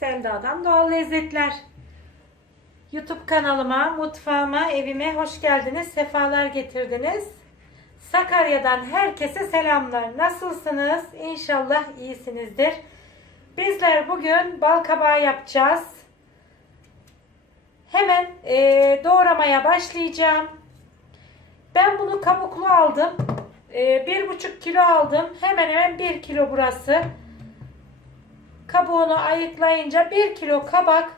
Selda'dan Doğal Lezzetler. YouTube kanalıma, mutfağıma, evime hoş geldiniz. Sefalar getirdiniz. Sakarya'dan herkese selamlar. Nasılsınız? İnşallah iyisinizdir. Bizler bugün bal kabağı yapacağız. Hemen eee, doğramaya başlayacağım. Ben bunu kabuklu aldım. Bir buçuk kilo aldım. Hemen hemen bir kilo burası. Kabuğunu ayıklayınca 1 kilo kabak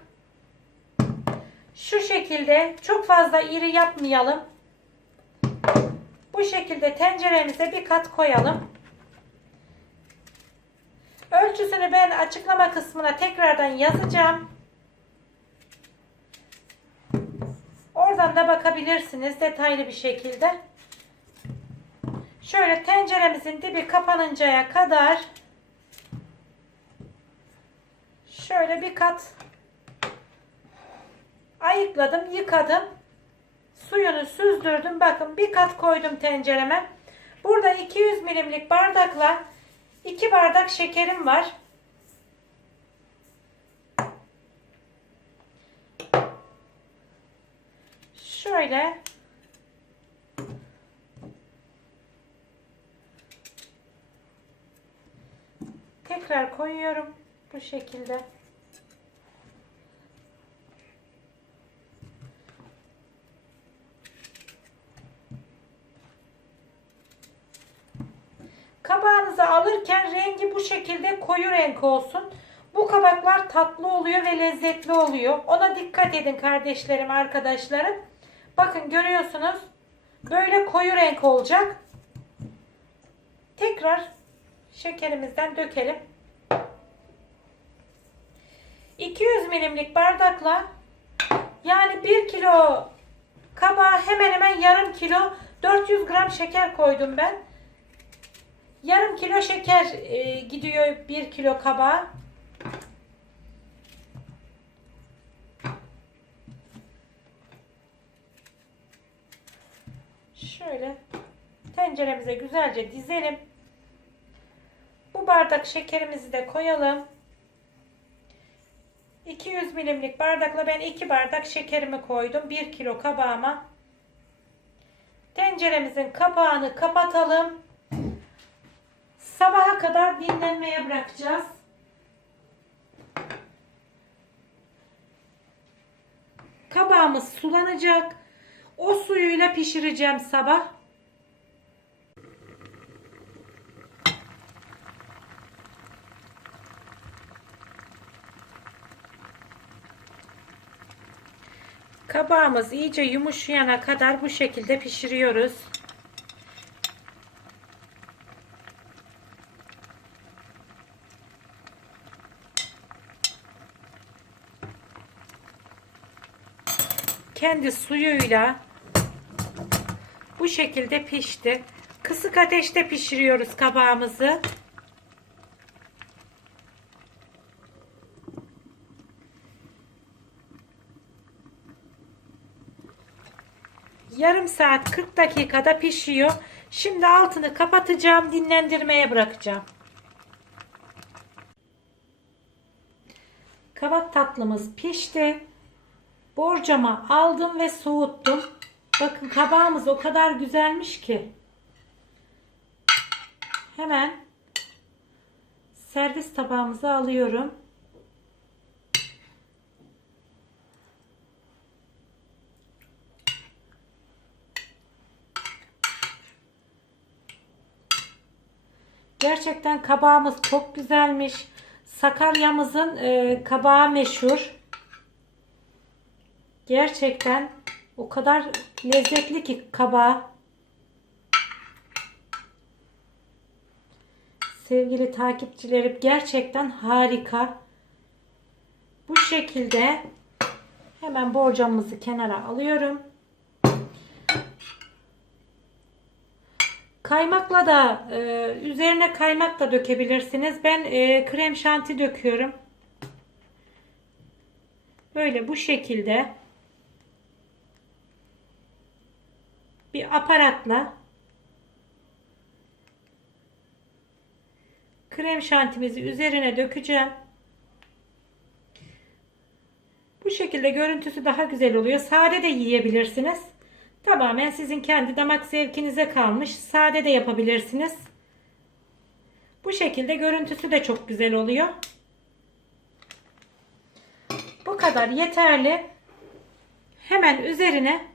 şu şekilde çok fazla iri yapmayalım. Bu şekilde tenceremize bir kat koyalım. Ölçüsünü ben açıklama kısmına tekrardan yazacağım. Oradan da bakabilirsiniz detaylı bir şekilde. Şöyle tenceremizin dibi kapanıncaya kadar Şöyle bir kat ayıkladım, yıkadım. Suyunu süzdürdüm. Bakın bir kat koydum tencereme. Burada 200 milimlik bardakla 2 bardak şekerim var. Şöyle tekrar koyuyorum. Bu şekilde. Kabağınızı alırken rengi bu şekilde koyu renk olsun. Bu kabaklar tatlı oluyor ve lezzetli oluyor. Ona dikkat edin kardeşlerim, arkadaşlarım. Bakın görüyorsunuz. Böyle koyu renk olacak. Tekrar şekerimizden dökelim. 200 milimlik bardakla yani 1 kilo kabağa hemen hemen yarım kilo 400 gram şeker koydum ben. Yarım kilo şeker e, gidiyor 1 kilo kabağa. Şöyle tenceremize güzelce dizelim. Bu bardak şekerimizi de koyalım. 200 milimlik bardakla ben 2 bardak şekerimi koydum. 1 kilo kabağıma. Tenceremizin kapağını kapatalım. Sabaha kadar dinlenmeye bırakacağız. Kabağımız sulanacak. O suyuyla pişireceğim sabah. Kabağımız iyice yumuşayana kadar bu şekilde pişiriyoruz. Kendi suyuyla bu şekilde pişti. Kısık ateşte pişiriyoruz kabağımızı. Yarım saat 40 dakikada pişiyor. Şimdi altını kapatacağım, dinlendirmeye bırakacağım. Kabak tatlımız pişti. Borcama aldım ve soğuttum. Bakın kabağımız o kadar güzelmiş ki. Hemen servis tabağımıza alıyorum. Gerçekten kabağımız çok güzelmiş. Sakarya'mızın e, kabağı meşhur. Gerçekten o kadar lezzetli ki kabağı. Sevgili takipçilerim gerçekten harika. Bu şekilde hemen borcamımızı kenara alıyorum. Kaymakla da e, üzerine kaymak da dökebilirsiniz. Ben e, krem şanti döküyorum. Böyle bu şekilde bir aparatla krem şantimizi üzerine dökeceğim. şekilde görüntüsü daha güzel oluyor. Sade de yiyebilirsiniz. Tamamen sizin kendi damak zevkinize kalmış. Sade de yapabilirsiniz. Bu şekilde görüntüsü de çok güzel oluyor. Bu kadar yeterli. Hemen üzerine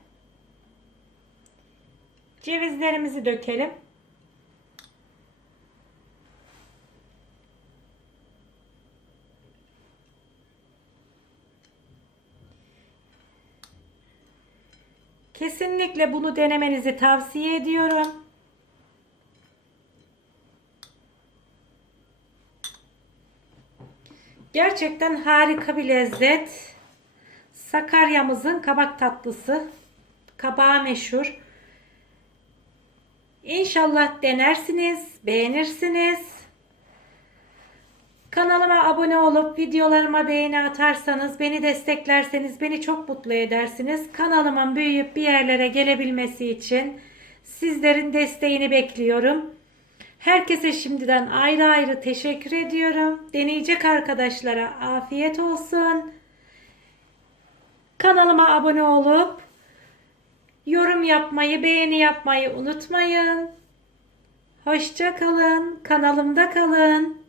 cevizlerimizi dökelim. Kesinlikle bunu denemenizi tavsiye ediyorum. Gerçekten harika bir lezzet. Sakarya'mızın kabak tatlısı. Kabağı meşhur. İnşallah denersiniz, beğenirsiniz. Kanalıma abone olup videolarıma beğeni atarsanız, beni desteklerseniz beni çok mutlu edersiniz. Kanalımın büyüyüp bir yerlere gelebilmesi için sizlerin desteğini bekliyorum. Herkese şimdiden ayrı ayrı teşekkür ediyorum. Deneyecek arkadaşlara afiyet olsun. Kanalıma abone olup yorum yapmayı, beğeni yapmayı unutmayın. Hoşça kalın. Kanalımda kalın.